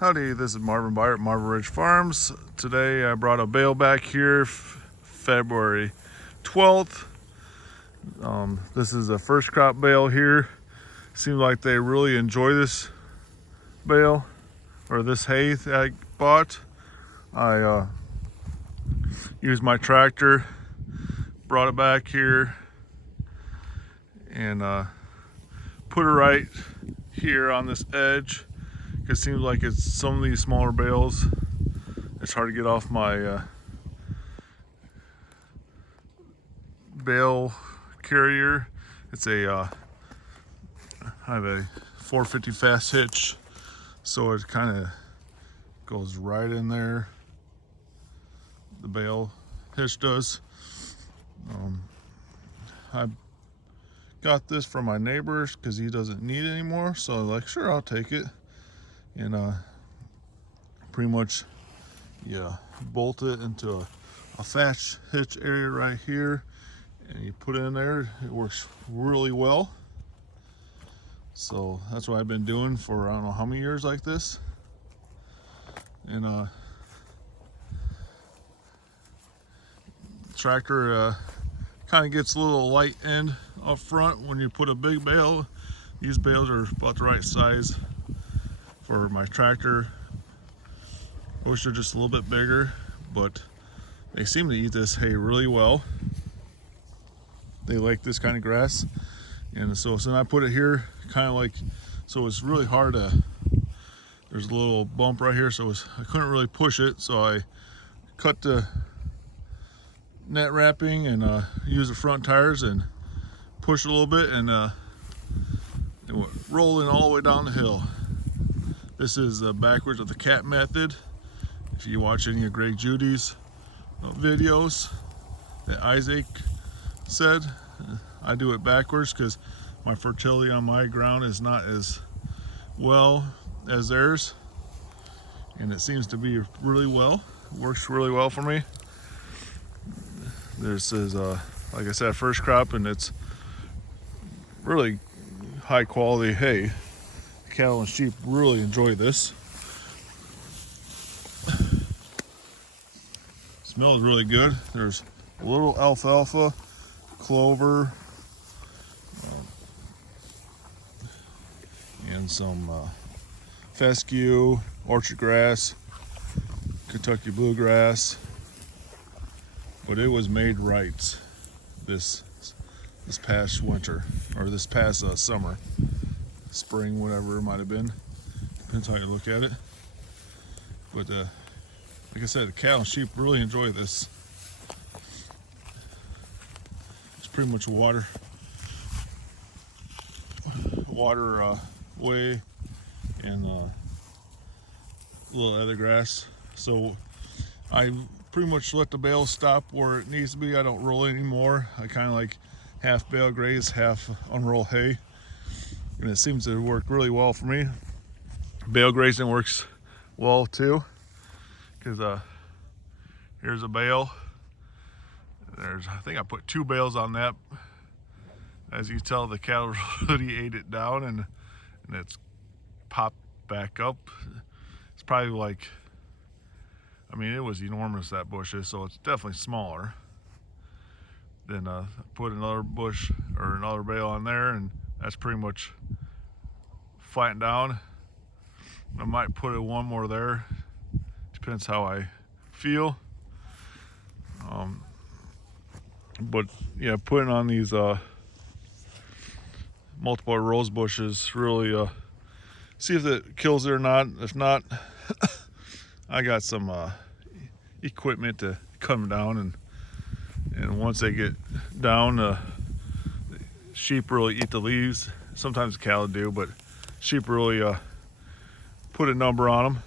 Howdy, this is Marvin Byer at Marvin Ridge Farms. Today I brought a bale back here February 12th. This is a first crop bale here. Seems like they really enjoy this bale, or this hay that I bought. I used my tractor, brought it back here, and put it right here on this edge. It seems like it's some of these smaller bales, it's hard to get off my bale carrier. It's I have a 450 fast hitch, so it kind of goes right in there. The bale hitch does. I got this from my neighbor because he doesn't need it anymore, so I was like, sure, I'll take it. And pretty much, bolt it into a fast hitch area right here, and you put it in there. It works really well. So that's what I've been doing for I don't know how many years like this. And tractor kind of gets a little light end up front when you put a big bale. These bales are about the right size for my tractor. I wish they're just a little bit bigger, but they seem to eat this hay really well. They like this kind of grass, and so I put it here, kind of like, so it's really hard to. There's a little bump right here, so I couldn't really push it, so I cut the net wrapping and use the front tires and push it a little bit, and it went rolling all the way down the hill. This is backwards of the cat method. If you watch any of Greg Judy's videos that Isaac said, I do it backwards because my fertility on my ground is not as well as theirs, and it seems to be really well. It works really well for me. This is like I said, first crop, and it's really high quality hay. Cattle and sheep really enjoy this. Smells really good. There's a little alfalfa, clover, and some fescue, orchard grass, Kentucky bluegrass. But it was made right this past winter, or this past summer, spring, whatever it might have been. Depends how you look at it. But like I said, the cattle and sheep really enjoy this. It's pretty much water way, and a little other grass. So I pretty much let the bale stop where it needs to be. I don't roll anymore. I kind of like half bale graze, half unroll hay, and it seems to work really well for me. Bale grazing works well too, because here's a bale. I think I put 2 bales on that. As you tell, the cattle really ate it down, and it's popped back up. It's probably like, I mean, it was enormous, that bush is, so it's definitely smaller. Then put another bush or another bale on there, and that's pretty much flattened down. I might put one more there, depends how I feel. But yeah, putting on these multiple rose bushes really see if it kills it or not. If not, I got some equipment to cut them down, and once they get down, the sheep really eat the leaves. Sometimes the cattle do, but sheep really put a number on them.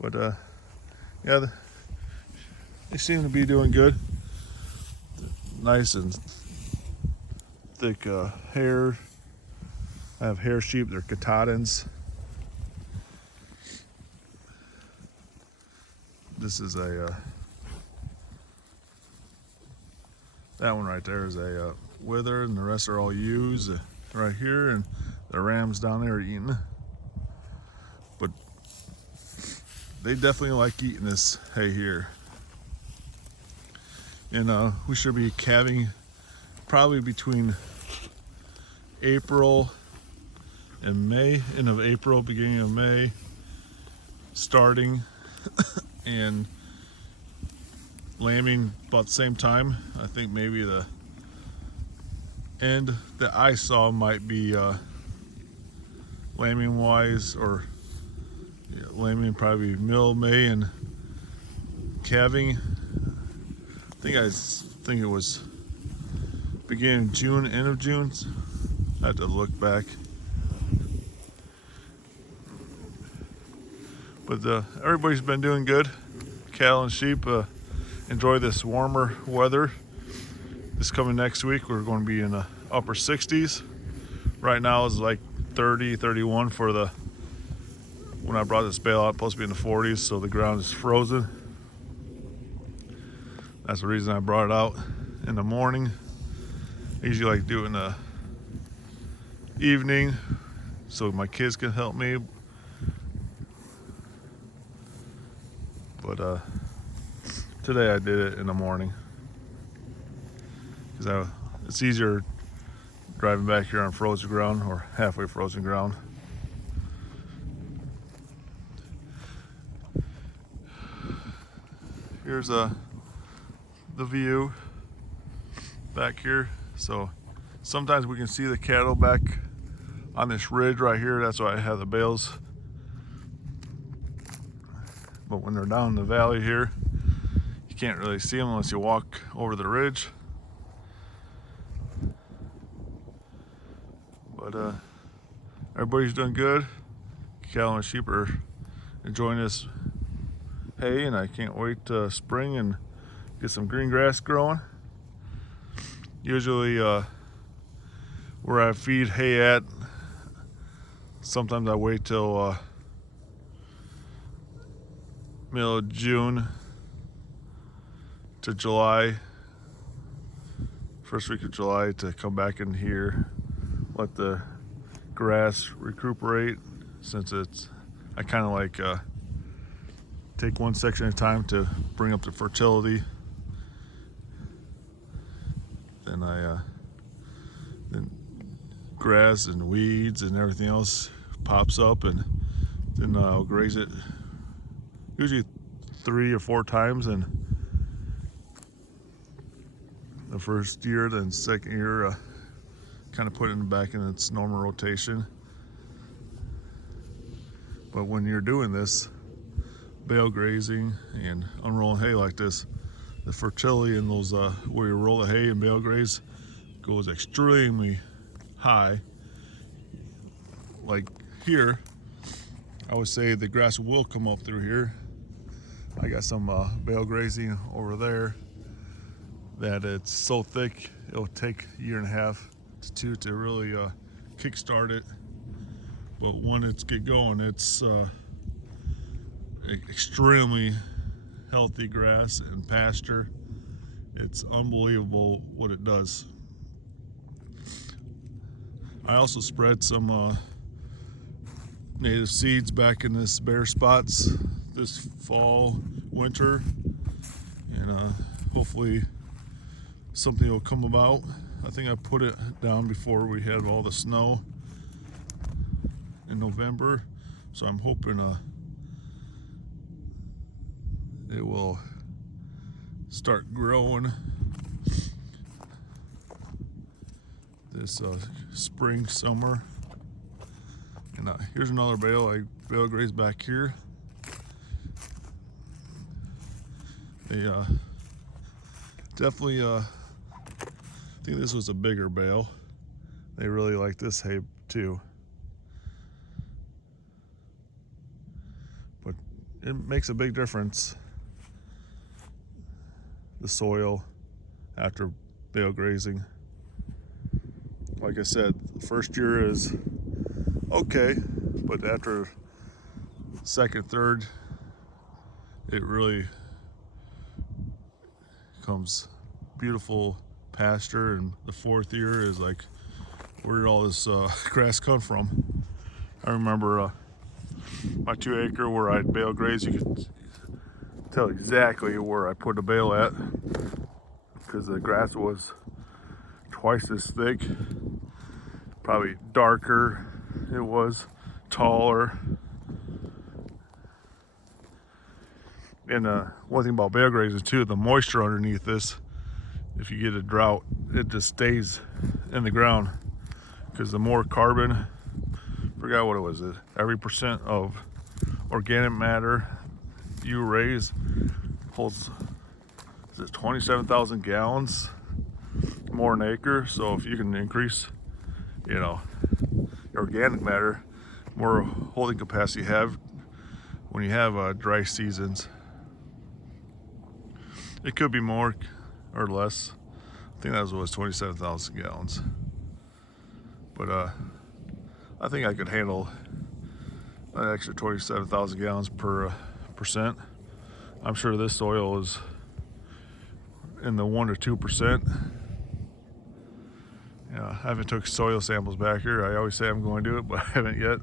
But yeah, they seem to be doing good. Nice and thick hair. I have hair sheep, they're Katahdins. This is that one right there is a wither, and the rest are all ewes right here, and the rams down there are eating. But they definitely like eating this hay here. And we should be calving probably between April and May, end of April, beginning of May, starting, and lambing about the same time. I think maybe the end that I saw might be lambing wise, or lambing probably middle of May, and calving, I think it was beginning of June, end of June. I have to look back. But everybody's been doing good. Cattle and sheep enjoy this warmer weather. This coming next week, we're going to be in the upper 60s. Right now it's like 30, 31 for the, when I brought this bale out, it's supposed to be in the 40s, so the ground is frozen. That's the reason I brought it out in the morning. I usually like to do it in the evening so my kids can help me. But today I did it in the morning because it's easier driving back here on frozen ground, or halfway frozen ground. Here's the view back here. So sometimes we can see the cattle back on this ridge right here. That's why I have the bales. But when they're down in the valley here, you can't really see them unless you walk over the ridge. But everybody's doing good. Cattle and sheep are enjoying this hay, and I can't wait to spring and get some green grass growing. Usually where I feed hay at, sometimes I wait till middle of June to July, first week of July, to come back in here, let the grass recuperate, since I kind of like take one section at a time to bring up the fertility. Then grass and weeds and everything else pops up, and then I'll graze it usually 3 or 4 times in the first year. Then second year kind of put it back in its normal rotation. But when you're doing this bale grazing and unrolling hay like this, the fertility in those where you roll the hay and bale graze goes extremely high. Like here, I would say the grass will come up through here. I got some bale grazing over there that it's so thick it'll take a year and a half to 2 to really kickstart it. But when it's get going, it's extremely healthy grass and pasture. It's unbelievable what it does. I also spread some native seeds back in this bare spots this fall, winter, and hopefully something will come about. I think I put it down before we had all the snow in November, so I'm hoping it will start growing this spring, summer. And here's another bale. I bale grazed back here. They definitely I think this was a bigger bale. They really like this hay too. But it makes a big difference, the soil after bale grazing. Like I said, the first year is okay, but after second, third, it really becomes beautiful pasture, and the fourth year is like where did all this grass come from. I remember my 2 acre where I'd bale graze, you could tell exactly where I put the bale at because the grass was twice as thick, probably darker, it was taller. And one thing about bale grazing too, the moisture underneath this, if you get a drought, it just stays in the ground because the more carbon, forgot what it was, every percent of organic matter you raise holds, is it 27,000 gallons more an acre. So if you can increase, you know, your organic matter, more holding capacity you have when you have dry seasons. It could be more or less. I think that was 27,000 gallons. But I think I could handle an extra 27,000 gallons per percent. I'm sure this soil is in the 1 to 2%. Yeah, I haven't took soil samples back here. I always say I'm going to do it, but I haven't yet.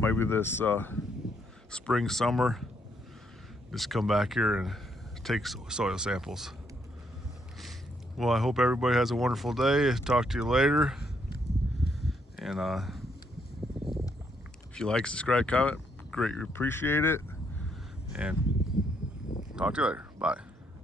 Maybe this spring, summer, just come back here and take soil samples. Well, I hope everybody has a wonderful day. Talk to you later. And if you like, subscribe, comment, greatly appreciate it. And talk to you later. Bye.